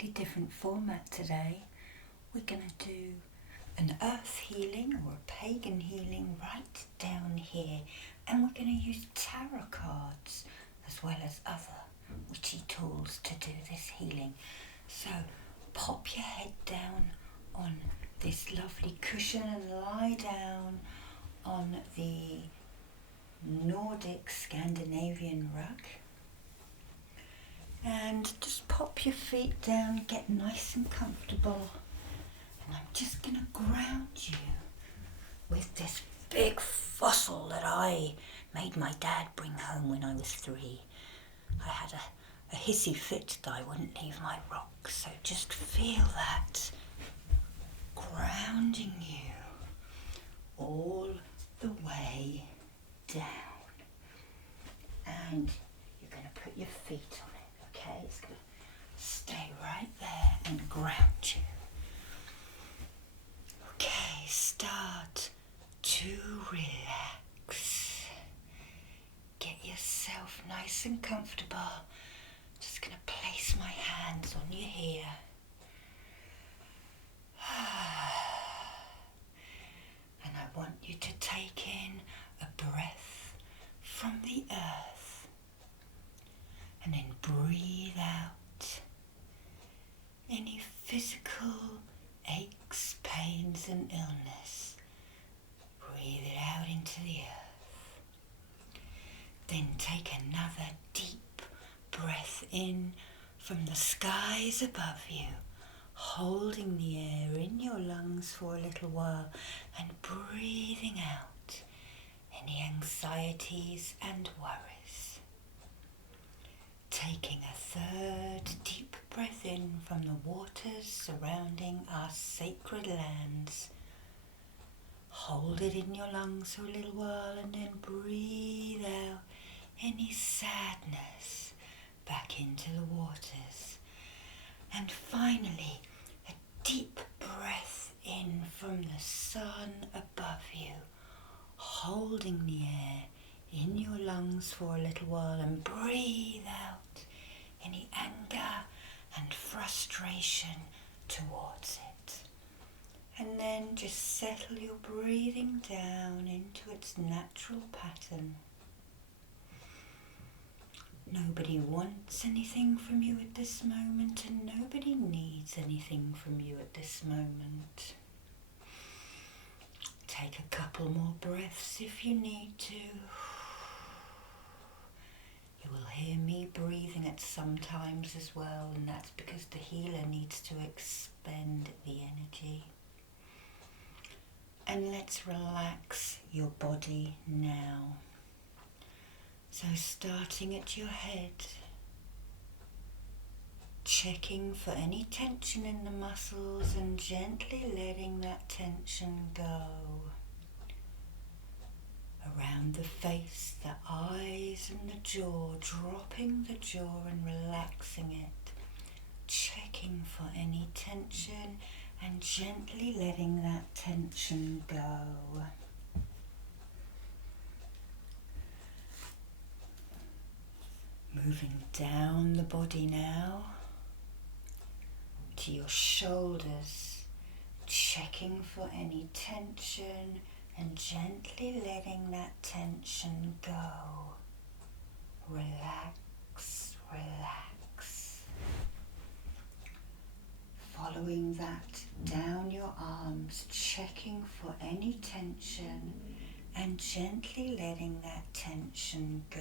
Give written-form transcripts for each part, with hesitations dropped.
slightly different format today. We're going to do an earth healing or a pagan healing right down here, and we're going to use tarot cards as well as other witchy tools to do this healing. So pop your head down on this lovely cushion and lie down on the Nordic Scandinavian rug. And just pop your feet down, get nice and comfortable. And I'm just going to ground you with this big fossil that I made my dad bring home when I was 3. I had a hissy fit that I wouldn't leave my rock. So just feel that grounding you all the way down. And you're going to put your feet on it. Okay, it's going to stay right there and ground you. Okay, start to relax. Get yourself nice and comfortable. Just going to place my hands on you here. And I want you to take in a breath from the earth. And then breathe out any physical aches, pains and illness. Breathe it out into the earth. Then take another deep breath in from the skies above you, holding the air in your lungs for a little while and breathing out any anxieties and worries. Taking a third deep breath in from the waters surrounding our sacred lands. Hold it in your lungs for a little while and then breathe out any sadness back into the waters. And finally, a deep breath in from the sun above you, holding the air in your lungs for a little while and breathe out any anger and frustration towards it. And then just settle your breathing down into its natural pattern. Nobody wants anything from you at this moment, and nobody needs anything from you at this moment. Take a couple more breaths if you need to. You will hear me breathing at some times as well, and that's because the healer needs to expend the energy. And let's relax your body now. So starting at your head, checking for any tension in the muscles and gently letting that tension go. Around the face, the eyes and the jaw, dropping the jaw and relaxing it. Checking for any tension and gently letting that tension go. Moving down the body now to your shoulders, checking for any tension and gently letting that tension go. Relax, relax. Following that down your arms, checking for any tension and gently letting that tension go.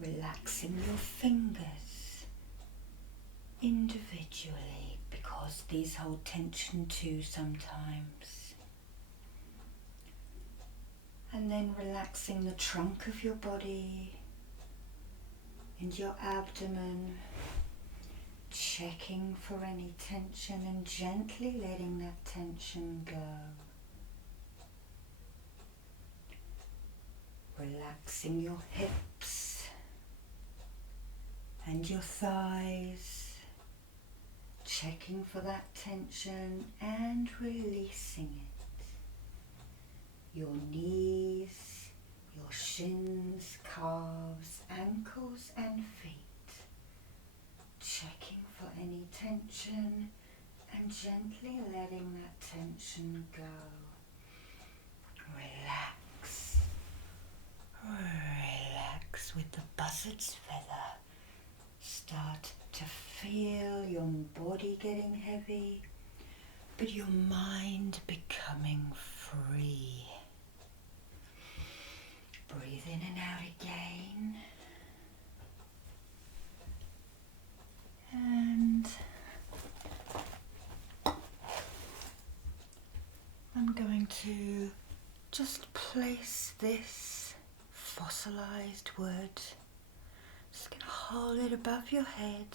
Relaxing your fingers individually because these hold tension too sometimes. And then relaxing the trunk of your body and your abdomen, checking for any tension and gently letting that tension go. Relaxing your hips and your thighs, checking for that tension and releasing it. Your knees, your shins, calves, ankles and feet. checking for any tension and gently letting that tension go. Relax. Relax with the buzzard's feather. Start to feel your body getting heavy, but your mind becoming free. Breathe in and out again. And I'm going to just place this fossilized wood. Just going to hold it above your head,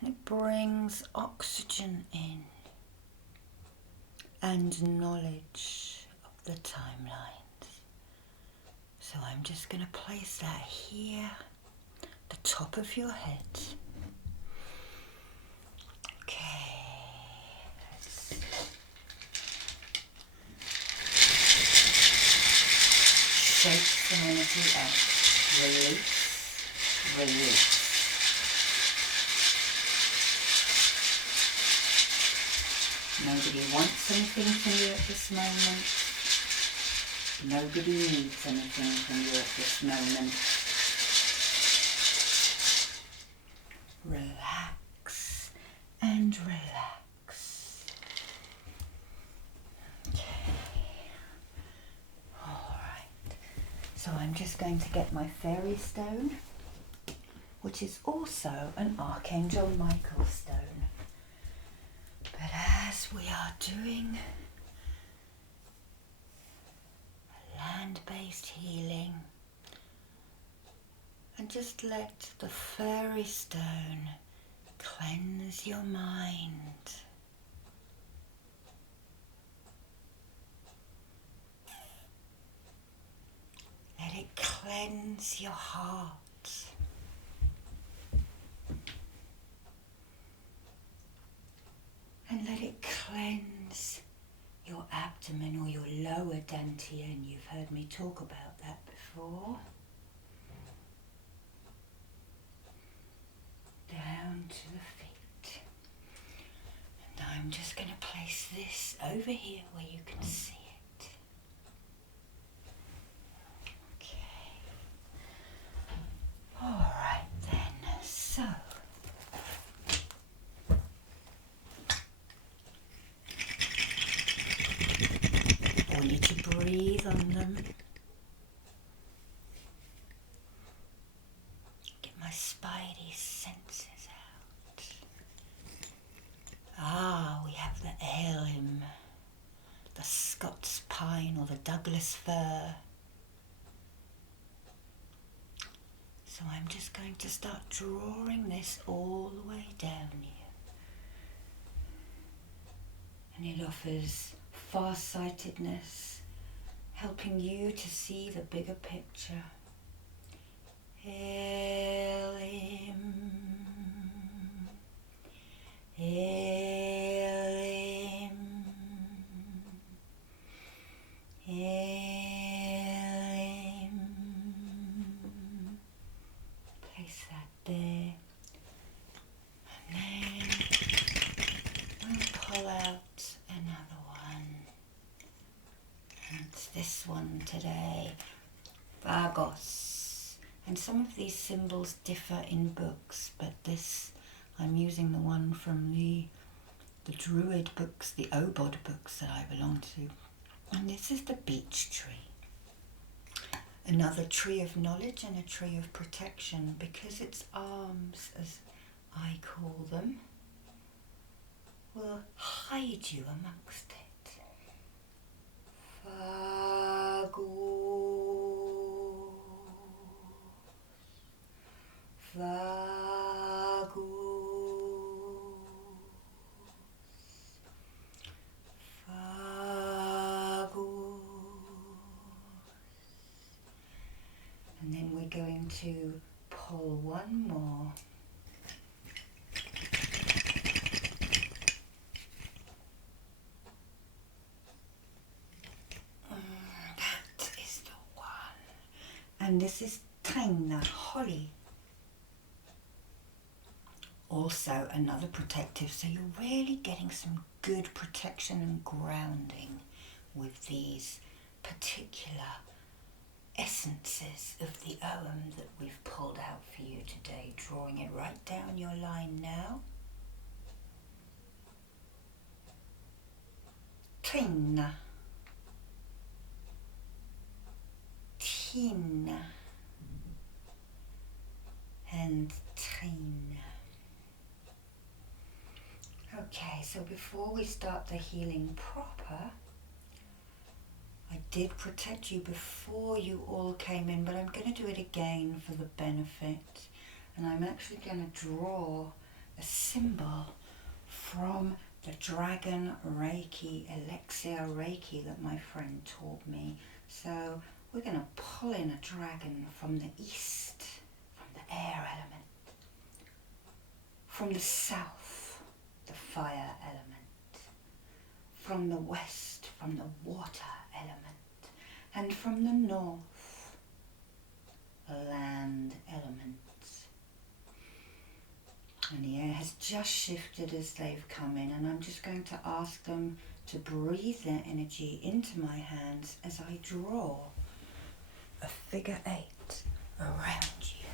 and it brings oxygen in and knowledge of the timelines. So I'm just going to place that here, the top of your head. Okay, let's shake some energy out. Release, release. Nobody wants anything from you at this moment. Nobody needs anything from you at this moment. Relax and relax. Okay. Alright. So I'm just going to get my fairy stone, which is also an Archangel Michael stone. But as we are doing a land-based healing, and just let the fairy stone cleanse your mind. Let it cleanse your heart. And let it cleanse your abdomen or your lower dantian. You've heard me talk about that before. Down to the feet. And I'm just going to place this over here where you can see it. Okay. Alright then, so I want you to breathe on them. Get my spidey senses out. Ah, we have the elm, the Scots pine or the Douglas fir. So I'm just going to start drawing this all the way down here. And it offers far-sightedness, helping you to see the bigger picture. Elm, elm, elm. Place that there. And then we'll pull out another one. And it's this one today. Vagos. And some of these symbols differ in books, but this, I'm using the one from the Druid books, the Obod books that I belong to. And this is the beech tree. Another tree of knowledge and a tree of protection, because its arms, as I call them, will hide you amongst it. And then we're going to pull one more. That is the one. And this is Taina, holly. Also another protective, so you're really getting some good protection and grounding with these particular essences of the Ogham that we've pulled out for you today, drawing it right down your line now. Tin, tin, and tin. Okay, so before we start the healing proper, I did protect you before you all came in, but I'm going to do it again for the benefit. And I'm actually going to draw a symbol from the Dragon Reiki, Elixir Reiki that my friend taught me. So we're going to pull in a dragon from the east, from the air element, from the south, the fire element, from the west, from the water element, and from the north, land element. And the air has just shifted as they've come in, and I'm just going to ask them to breathe their energy into my hands as I draw a figure 8 around you,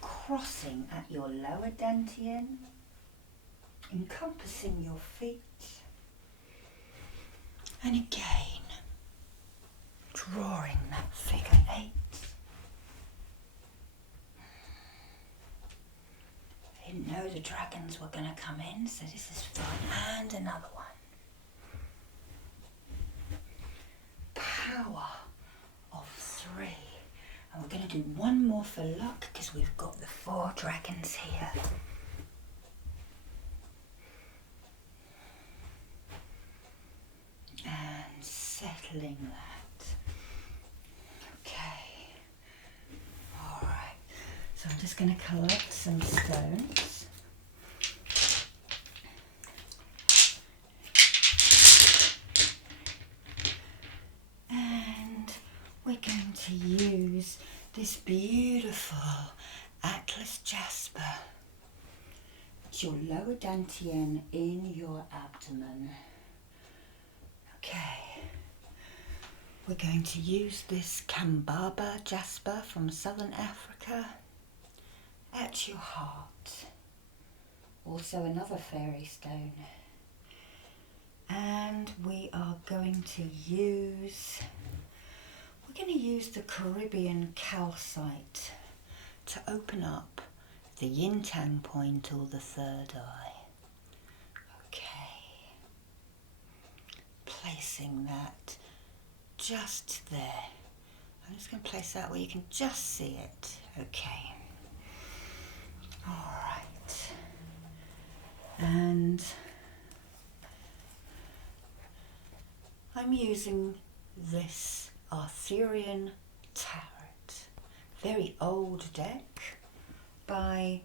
crossing at your lower dantian, encompassing your feet, and again drawing that figure 8. I didn't know the dragons were going to come in, so this is fun. And another one. Power of 3. And we're going to do one more for luck because we've got the 4 dragons here. And settling that. Okay. All right. So I'm just going to collect some stones. And we're going to use this beautiful Atlas Jasper. It's your lower dantian in your abdomen. Okay. We're going to use this Kambaba Jasper from Southern Africa at your heart. Also another fairy stone. And we are going to use, we're going to use the Caribbean calcite to open up the yin tang point or the third eye. Okay. Placing that just there. I'm just going to place that where you can just see it. Okay. All right. And I'm using this Arthurian Tarot, very old deck by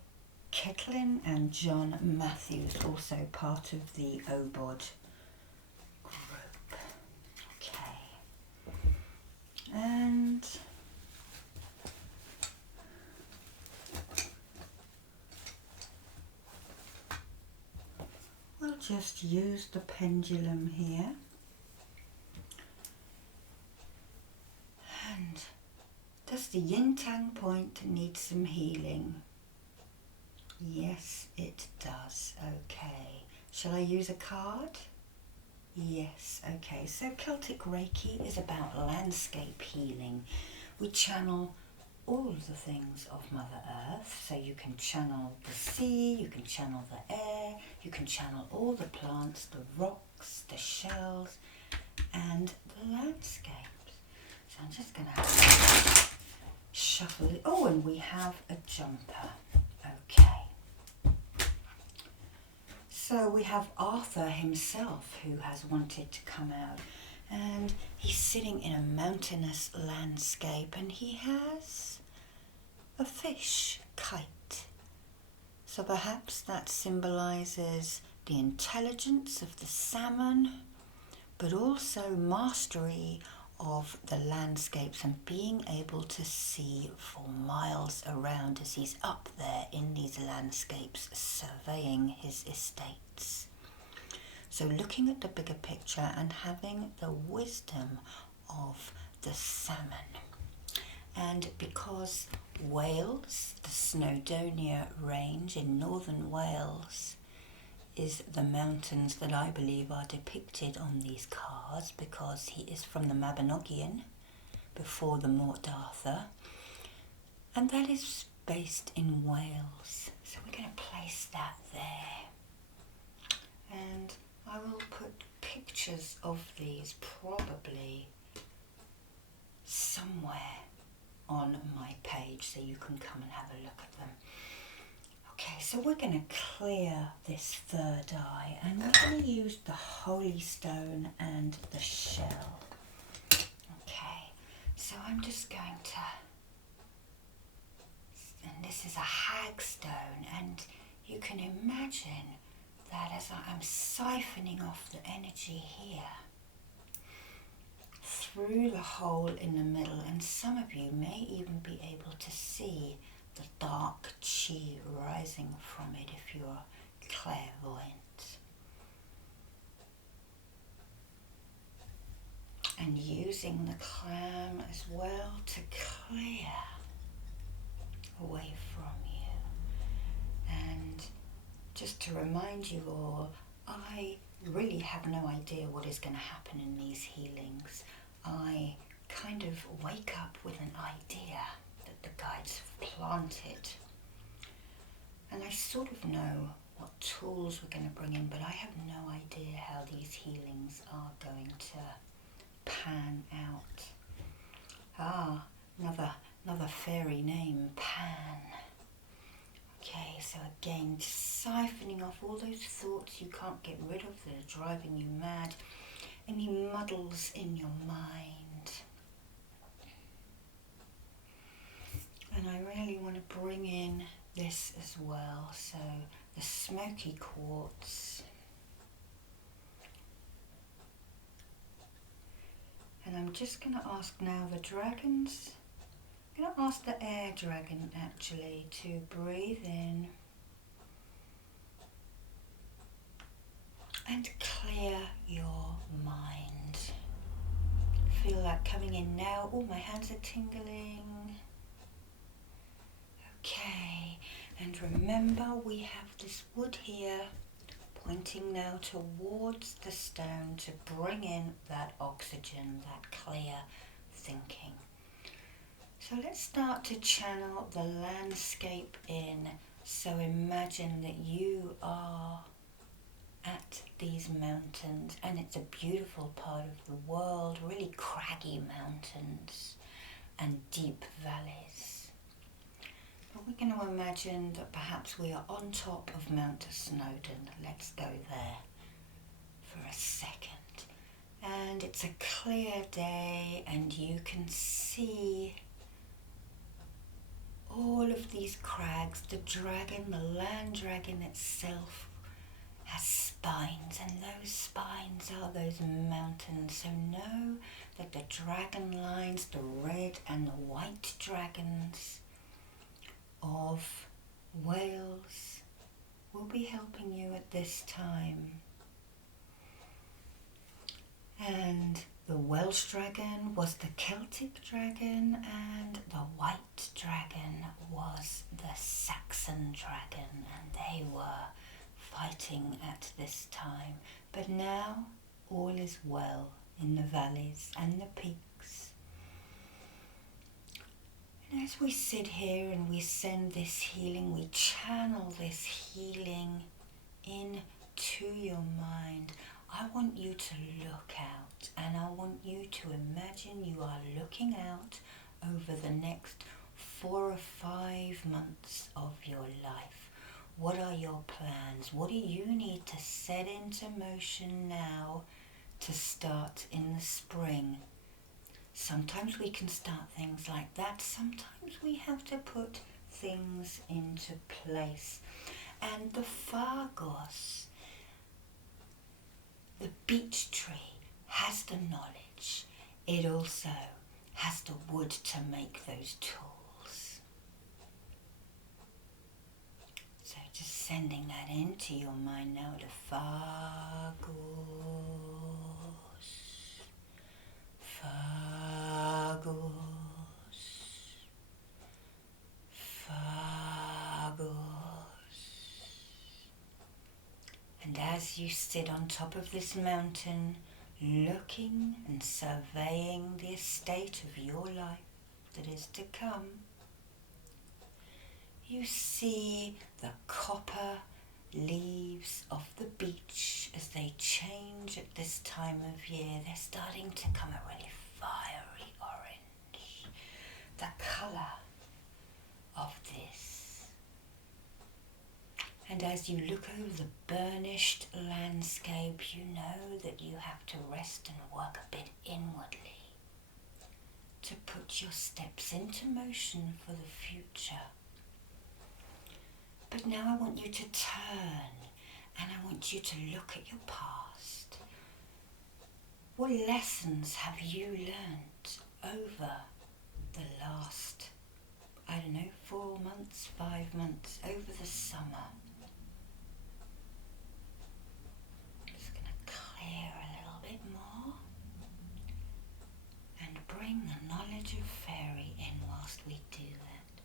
Ketlin and John Matthews, also part of the OBOD group. Okay. And we'll just use the pendulum here. And does the yin tang point need some healing? Yes, it does. Okay. Shall I use a card? Yes. Okay. So Celtic Reiki is about landscape healing. We channel all of the things of Mother Earth. So you can channel the sea, you can channel the air, you can channel all the plants, the rocks, the shells, and the landscape. So I'm just going to shuffle it. Oh, and we have a jumper. Okay. So we have Arthur himself who has wanted to come out. And he's sitting in a mountainous landscape and he has a fish kite. So perhaps that symbolises the intelligence of the salmon, but also mastery of the landscapes and being able to see for miles around as he's up there in these landscapes surveying his estates. So looking at the bigger picture and having the wisdom of the salmon. And because Wales, the Snowdonia range in northern Wales, is the mountains that I believe are depicted on these cards, because he is from the Mabinogion before the Mort Arthur, and that is based in Wales. So we're going to place that there, and I will put pictures of these probably somewhere on my page so you can come and have a look at them. Okay, so we're going to clear this third eye, and we're going to use the holy stone and the shell. Okay, so I'm just going to, and this is a hag stone, and you can imagine that as I'm siphoning off the energy here through the hole in the middle, and some of you may even be able to see the dark chi rising from it if you're clairvoyant. And using the clam as well to clear away from you. And just to remind you all, I really have no idea what is going to happen in these healings. I kind of wake up with an idea that the guides have planted, and I sort of know what tools we're going to bring in, but I have no idea how these healings are going to pan out. Ah, another fairy name, Pan. Okay, so again, siphoning off all those thoughts you can't get rid of that are driving you mad, any muddles in your mind. And I really want to bring in this as well, so the smoky quartz. And I'm just going to ask now the dragons, I'm going to ask the air dragon actually to breathe in and clear your mind. Feel that coming in now. Oh, my hands are tingling. Okay, and remember we have this wood here pointing now towards the stone to bring in that oxygen, that clear thinking. So let's start to channel the landscape in. So imagine that you are at these mountains, and it's a beautiful part of the world, really craggy mountains and deep valleys. But we're going to imagine that perhaps we are on top of Mount Snowdon. Let's go there for a second. And it's a clear day, and you can see all of these crags. The dragon, the land dragon itself, has spines, and those spines are those mountains. So know that the dragon lines, the red and the white dragons of Wales, will be helping you at this time. And the Welsh dragon was the Celtic dragon, and the white dragon was the Saxon dragon, and they were fighting at this time. But now all is well in the valleys and the peaks. And as we sit here and we send this healing, we channel this healing into your mind, I want you to look out, and I want you to imagine you are looking out over the next 4 or 5 months of your life. What are your plans? What do you need to set into motion now to start in the spring? Sometimes we can start things like that. Sometimes we have to put things into place. And the Fargos, the beech tree, has the knowledge. it also has the wood to make those tools. So just sending that into your mind now to Phagos. Phagos. Phagos. And as you sit on top of this mountain, looking and surveying the estate of your life that is to come, you see the copper leaves of the beech as they change at this time of year. They're starting to come a really fiery orange. The colour of this. And as you look over the burnished landscape, you know that you have to rest and work a bit inwardly to put your steps into motion for the future. But now I want you to turn and I want you to look at your past. What lessons have you learnt over the last, 4 months, 5 months, over the summer? Just going to clear a little bit more and bring the knowledge of fairy in whilst we do that.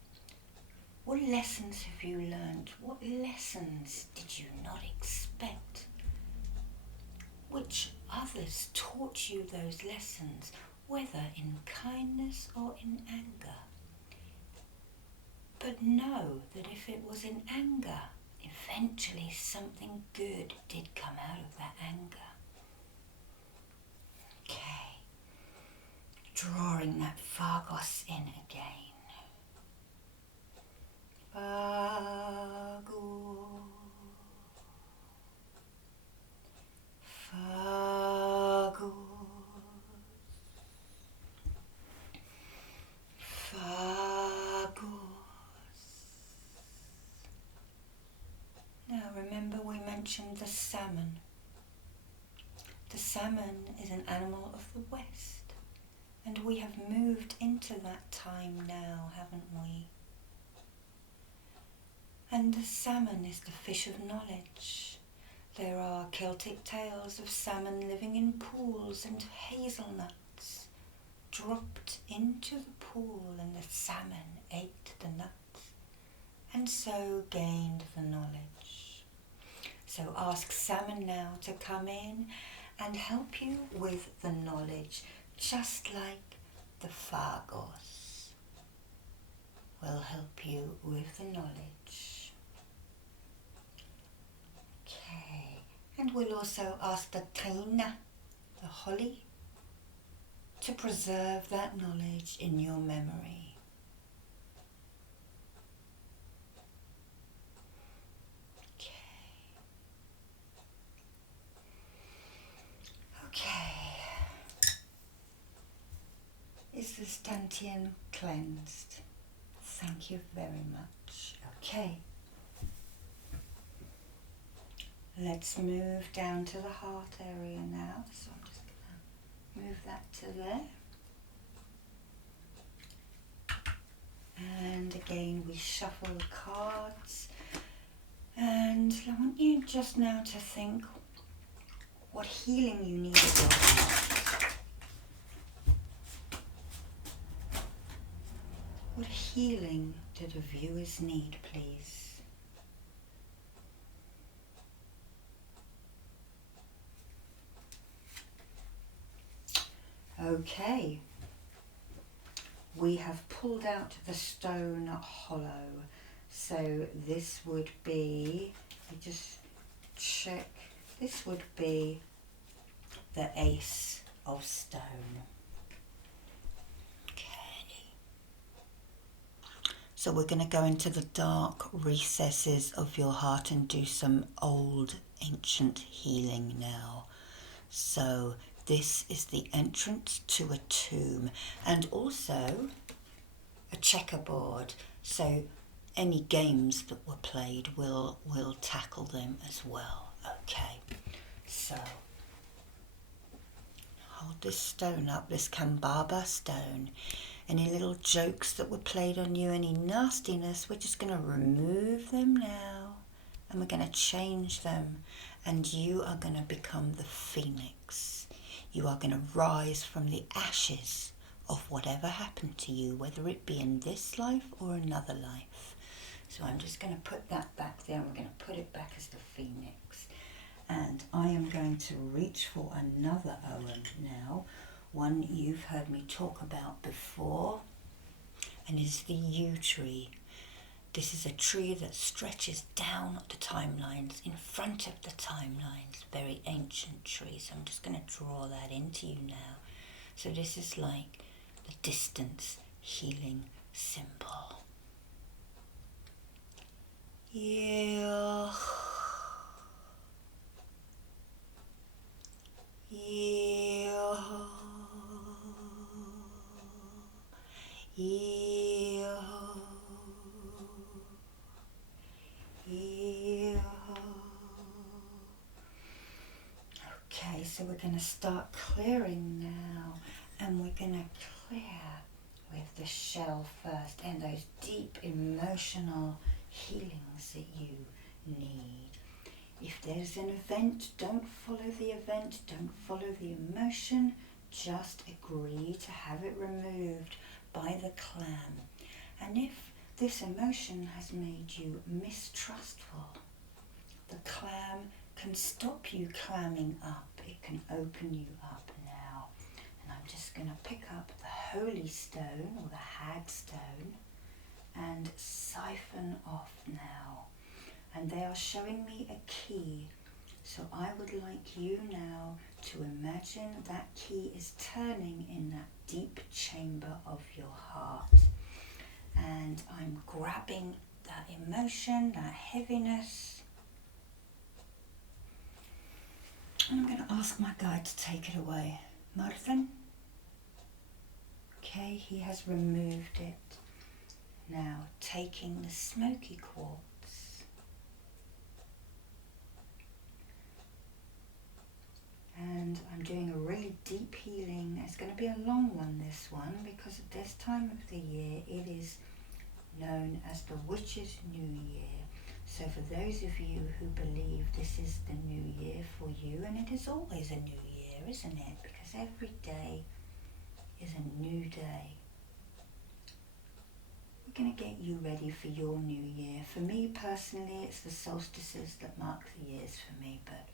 What lessons have you learned? What lessons did you not expect? Which others taught you those lessons, whether in kindness or in anger? But know that if it was in anger, eventually something good did come out of that anger. Okay. Drawing that Phagos in again. Phagos. Phagos. Phagos. Now remember we mentioned the salmon. The salmon is an animal of the West, and we have moved into that time now, haven't we? And the salmon is the fish of knowledge. There are Celtic tales of salmon living in pools and hazelnuts dropped into the pool, and the salmon ate the nuts and so gained the knowledge. So ask salmon now to come in and help you with the knowledge, just like the Phagos will help you with the knowledge. Okay, and we'll also ask the Taina, the holly, to preserve that knowledge in your memory. Okay. Is the Stantian cleansed? Thank you very much. Okay. Let's move down to the heart area now. So I'm just going to move that to there. And again, we shuffle the cards. And I want you just now to think what healing you need at your heart. What healing do the viewers need, please? Okay, we have pulled out the stone hollow. So this would be, just check, this would be the Ace of Stone. Okay. So we're going to go into the dark recesses of your heart and do some old ancient healing now. So this is the entrance to a tomb and also a checkerboard. So any games that were played will tackle them as well. Okay, so hold this stone up, this Kambaba stone. Any little jokes that were played on you, any nastiness, we're just going to remove them now. And we're going to change them. And you are going to become the phoenix. You are going to rise from the ashes of whatever happened to you, whether it be in this life or another life. So I'm just going to put that back there. We're going to put it back as the phoenix. And I am going to reach for another Ogham now. One you've heard me talk about before. And it's the yew tree. This is a tree that stretches down the timelines, in front of the timelines. Very ancient tree. So I'm just going to draw that into you now. So this is like the distance healing symbol. Yeah. Yeah. Yeah. Yeah. Okay, so we're going to start clearing now, and we're going to clear with the shell first and those deep emotional healings that you need. If there's an event, don't follow the event, don't follow the emotion, just agree to have it removed by the clam. And if this emotion has made you mistrustful, the clam can stop you clamming up. It can open you up now. And I'm just going to pick up the holy stone or the hag stone and siphon off now. And they are showing me a key. So I would like you now to imagine that key is turning in that deep chamber of your heart. And I'm grabbing that emotion, that heaviness. And I'm going to ask my guide to take it away. Martin? Okay, he has removed it. Now taking the smoky quartz. And I'm doing a really deep healing. It's going to be a long one, this one, because at this time of the year it is known as the Witch's New Year. So for those of you who believe this is the new year for you, and it is always a new year, isn't it? Because every day is a new day. We're going to get you ready for your new year. For me personally, it's the solstices that mark the years for me, but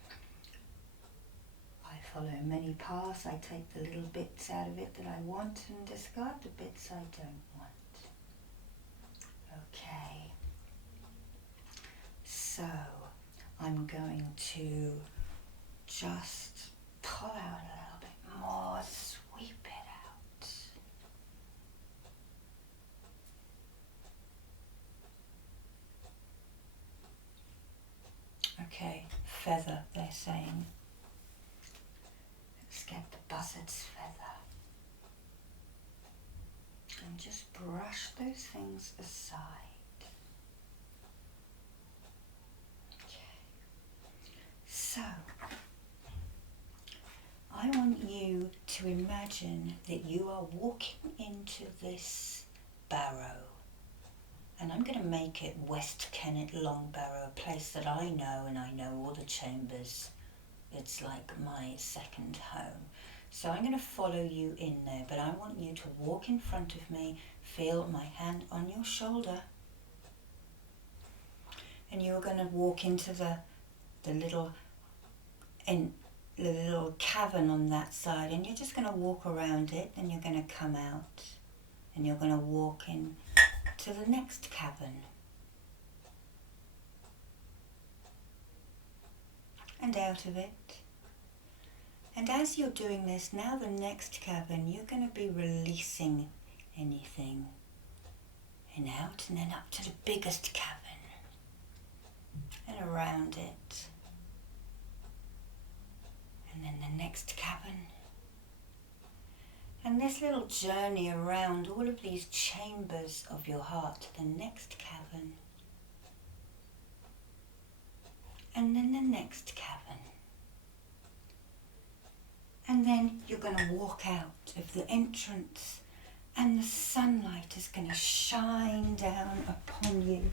I follow many paths. I take the little bits out of it that I want and discard the bits I don't want. Okay. So, I'm going to just pull out a little bit more, sweep it out. Okay, feather, they're saying. Let's get the buzzard's feather. And just brush those things aside. So, I want you to imagine that you are walking into this barrow. And I'm going to make it West Kennet Long Barrow, a place that I know, and I know all the chambers. It's like my second home. So I'm going to follow you in there, but I want you to walk in front of me, feel my hand on your shoulder. And you're going to walk into the little cavern on that side, and you're just going to walk around it, and you're going to come out, and you're going to walk in to the next cavern. And out of it. And as you're doing this, now the next cavern, you're going to be releasing anything. And out and then up to the biggest cavern. And around it. And then the next cavern. And this little journey around all of these chambers of your heart to the next cavern. And then the next cavern. And then you're going to walk out of the entrance and the sunlight is going to shine down upon you,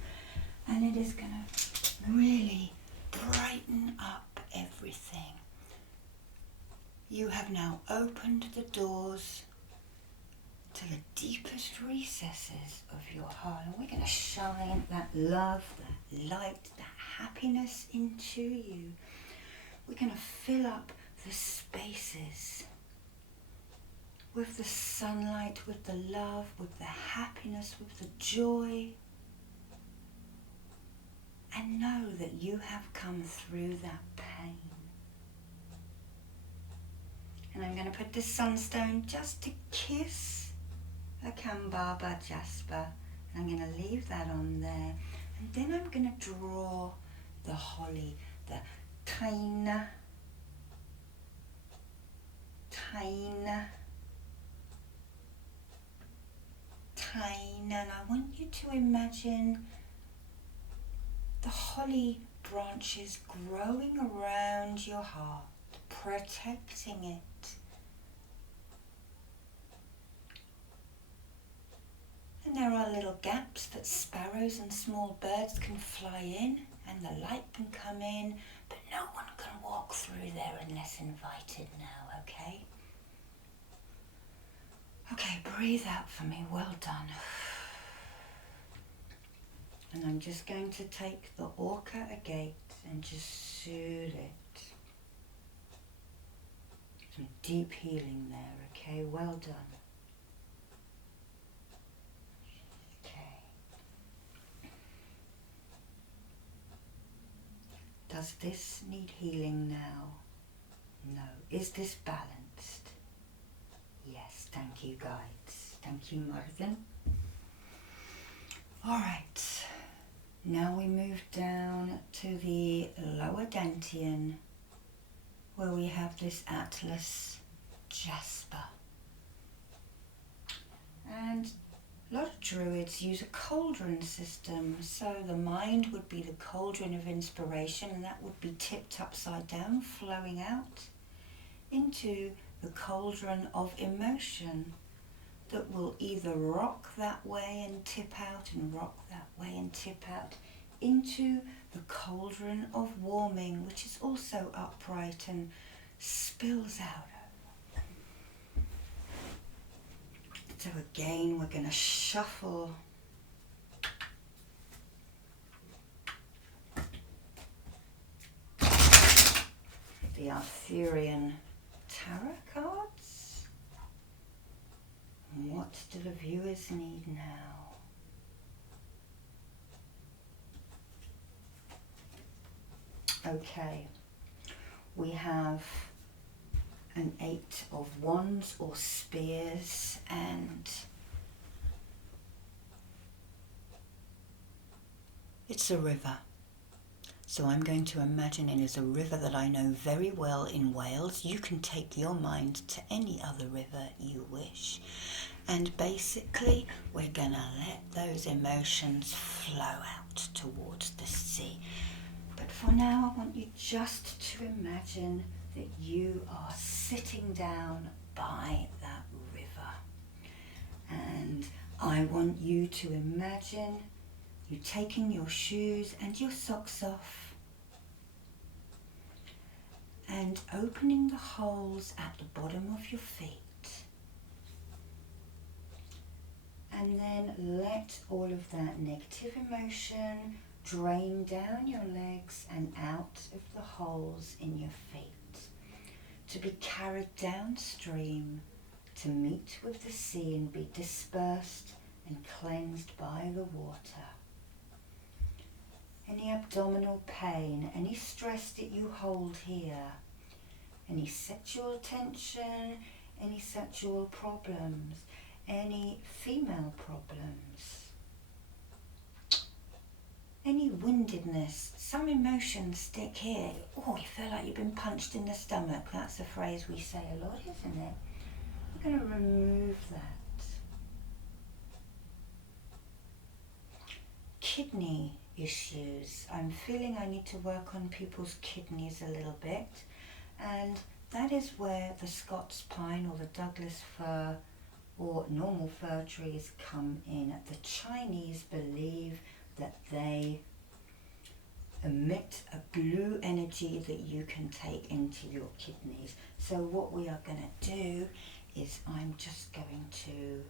and it is going to really brighten up everything. You have now opened the doors to the deepest recesses of your heart, and we're going to shine that love, that light, that happiness into you. We're going to fill up the spaces with the sunlight, with the love, with the happiness, with the joy. And know that you have come through that pain. And I'm going to put this sunstone just to kiss Ogham, Barrow, Jasper. And I'm going to leave that on there. And then I'm going to draw the holly, the taina, and I want you to imagine the holly branches growing around your heart, protecting it. And there are little gaps that sparrows and small birds can fly in, and the light can come in, but no one can walk through there unless invited now, okay? Okay, breathe out for me, well done. And I'm just going to take the orca agate and just soothe it. Some deep healing there, okay? Well done. Okay. Does this need healing now? No. Is this balanced? Yes, thank you, guides. Thank you, Martin. All right. Now we move down to the lower dantian, where we have this atlas Jasper. And a lot of Druids use a cauldron system, so the mind would be the cauldron of inspiration, and that would be tipped upside down, flowing out into the cauldron of emotion that will either rock that way and tip out and rock that way and tip out into the cauldron of warming, which is also upright and spills out. So again, we're going to shuffle the Arthurian Tarot cards. What do the viewers need now? Okay, we have an 8 of wands or spears, and it's a river. So I'm going to imagine it as a river that I know very well in Wales. You can take your mind to any other river you wish. And basically, we're going to let those emotions flow out towards the sea. But for now, I want you just to imagine that you are sitting down by that river. And I want you to imagine you taking your shoes and your socks off and opening the holes at the bottom of your feet. And then let all of that negative emotion drain down your legs and out of the holes in your feet, to be carried downstream to meet with the sea and be dispersed and cleansed by the water. Any abdominal pain, any stress that you hold here, any sexual tension, any sexual problems, any female problems, any windedness, some emotions stick here. Oh, you feel like you've been punched in the stomach. That's a phrase we say a lot, isn't it? We're going to remove that. Kidney issues. I'm feeling I need to work on people's kidneys a little bit, and that is where the Scots pine or the Douglas fir or normal fir trees come in. The Chinese believe that they emit a blue energy that you can take into your kidneys. So what we are going to do is I'm just going to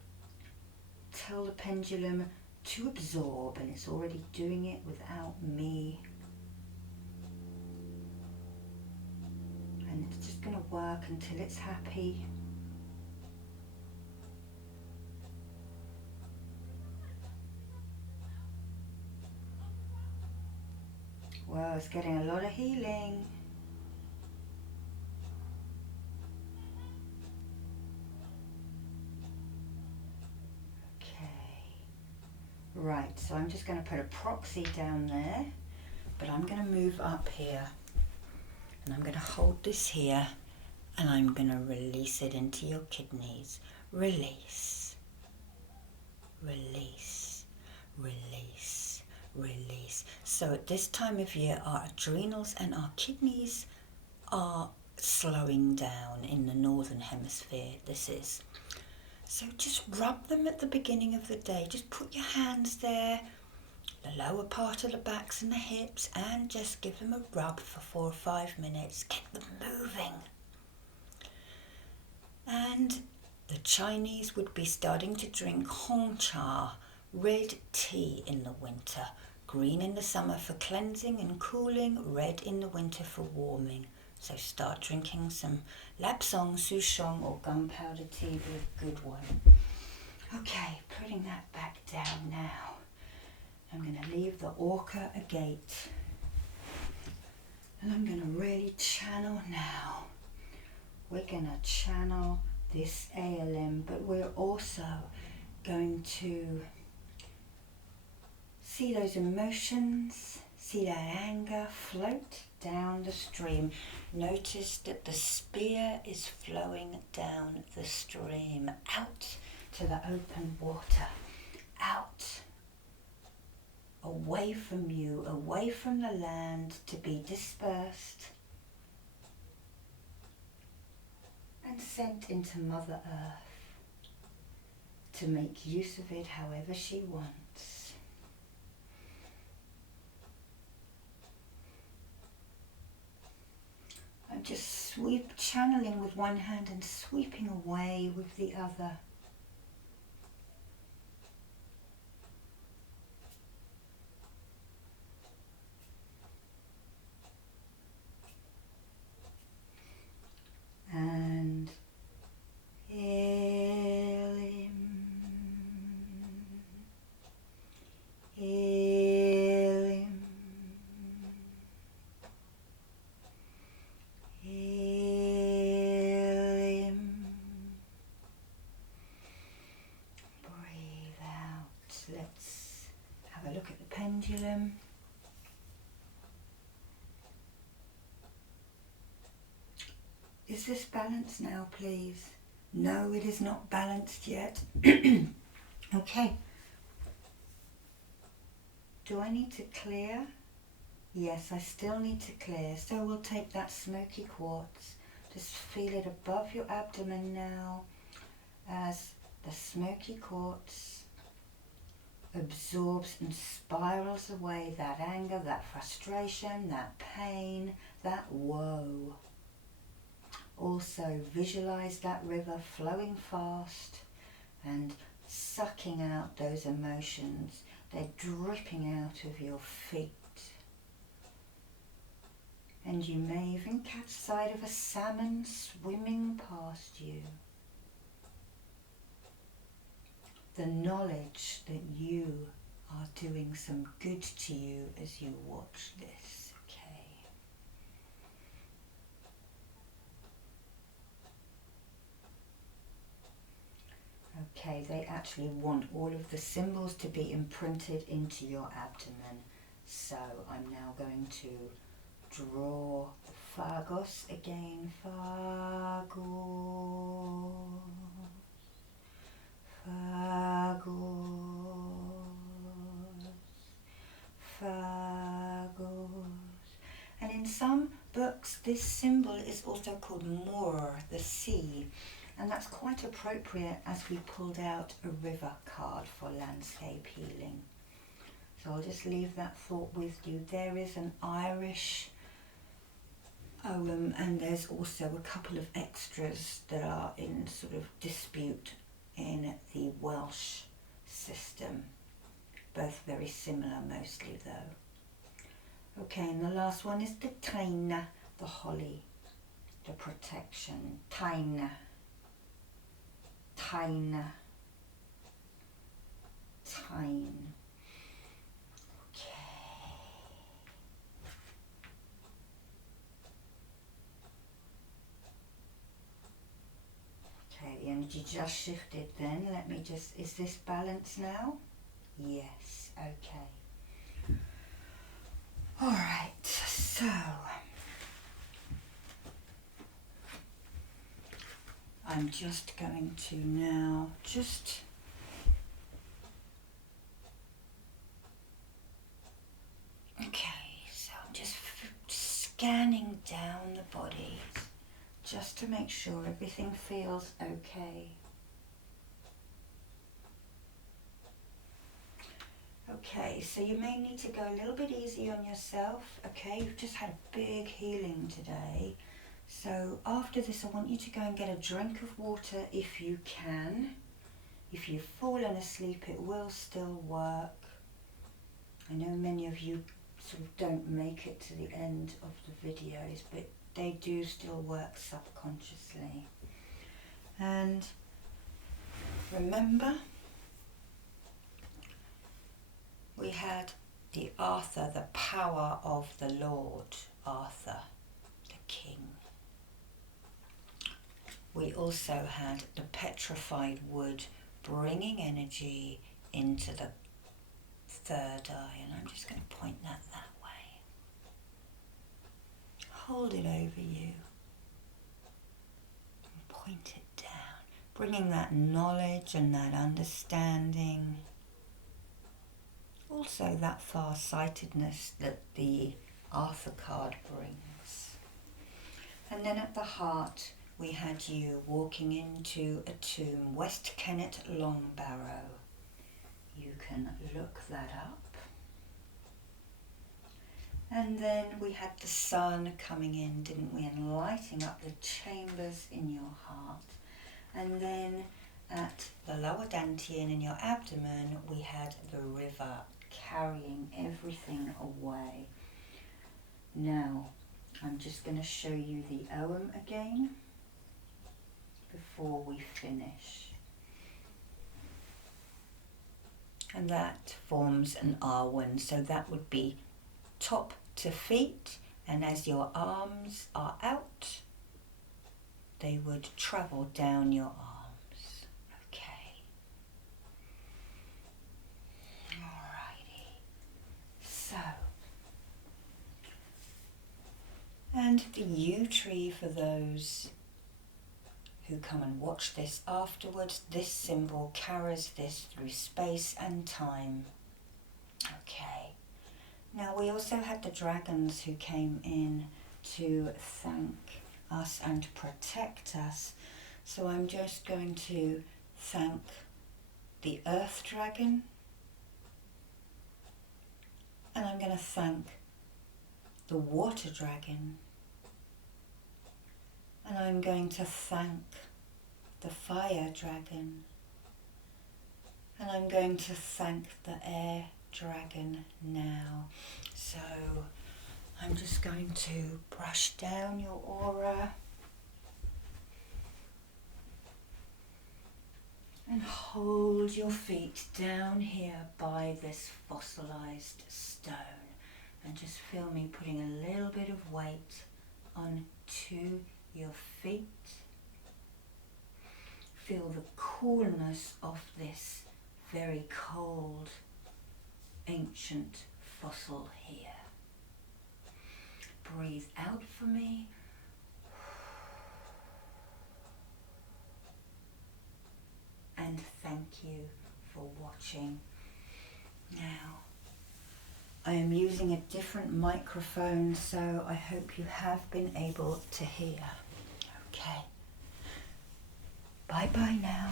tell the pendulum to absorb, and it's already doing it without me. And it's just going to work until it's happy. Well, it's getting a lot of healing. Right, so I'm just going to put a proxy down there, but I'm going to move up here, and I'm going to hold this here, and I'm going to release it into your kidneys. Release, release, release, release. So at this time of year, our adrenals and our kidneys are slowing down in the northern hemisphere. This is. So just rub them at the beginning of the day. Just put your hands there, the lower part of the backs and the hips, and just give them a rub for 4 or 5 minutes. Get them moving. And the Chinese would be starting to drink Hong Cha, red tea in the winter, green in the summer for cleansing and cooling, red in the winter for warming. So start drinking some Lapsang Souchong or gunpowder tea, be a good one. Okay, putting that back down now. I'm going to leave the orca agate. And I'm going to really channel now. We're going to channel this ALM, but we're also going to see those emotions, see that anger float down the stream. Notice that the spear is flowing down the stream, out to the open water, out, away from you, away from the land, to be dispersed and sent into Mother Earth to make use of it however she wants. I'm just channeling with one hand and sweeping away with the other. And heal him. Heal him. Let's have a look at the pendulum. Is this balanced now, please? No, it is not balanced yet. Okay. Do I need to clear? Yes, I still need to clear. So we'll take that smoky quartz. Just feel it above your abdomen now as the smoky quartz absorbs and spirals away that anger, that frustration, that pain, that woe. Also visualize that river flowing fast and sucking out those emotions. They're dripping out of your feet. And you may even catch sight of a salmon swimming past you. The knowledge that you are doing some good to you as you watch this, okay? They actually want all of the symbols to be imprinted into your abdomen. So I'm now going to draw the phagos again. Phagos. Phagos, phagos. And in some books this symbol is also called Moor, the sea, and that's quite appropriate as we pulled out a river card for landscape healing. So I'll just leave that thought with you. There is an Irish Ogham, and there's also a couple of extras that are in sort of dispute in the Welsh system. Both very similar mostly though. Okay, and the last one is the Taina, the holly, the protection. Taina. Taina. Taina. Okay, the energy just shifted then. Let me just, is this balanced now? Yes, okay. Alright, so I'm just going to now just so I'm just scanning down the body just to make sure everything feels okay. Okay, so you may need to go a little bit easy on yourself, okay? You've just had a big healing today. So after this, I want you to go and get a drink of water if you can. If you've fallen asleep, it will still work. I know many of you sort of don't make it to the end of the videos, but they do still work subconsciously. And remember, we had the Arthur, the power of the Lord, Arthur, the king. We also had the petrified wood bringing energy into the third eye, and I'm just going to point that way. Hold it over you and point it down, bringing that knowledge and that understanding. Also that far-sightedness that the Arthur card brings. And then at the heart we had you walking into a tomb, West Kennet Long Barrow. You can look that up. And then we had the sun coming in, didn't we, and lighting up the chambers in your heart. And then at the lower dantian in your abdomen we had the river carrying everything away. Now, I'm just going to show you the Ogham again before we finish. And that forms an R1, so that would be top to feet, and as your arms are out, they would travel down your arms. And the yew tree, for those who come and watch this afterwards, this symbol carries this through space and time. Okay. Now we also had the dragons who came in to thank us and protect us. So I'm just going to thank the earth dragon, and I'm going to thank the water dragon, and I'm going to thank the fire dragon, and I'm going to thank the air dragon now. So I'm just going to brush down your aura and hold your feet down here by this fossilized stone. And just feel me putting a little bit of weight onto your feet. Feel the coolness of this very cold, ancient fossil here. Breathe out for me. And thank you for watching. Now, I am using a different microphone, so I hope you have been able to hear. Okay. Bye bye now.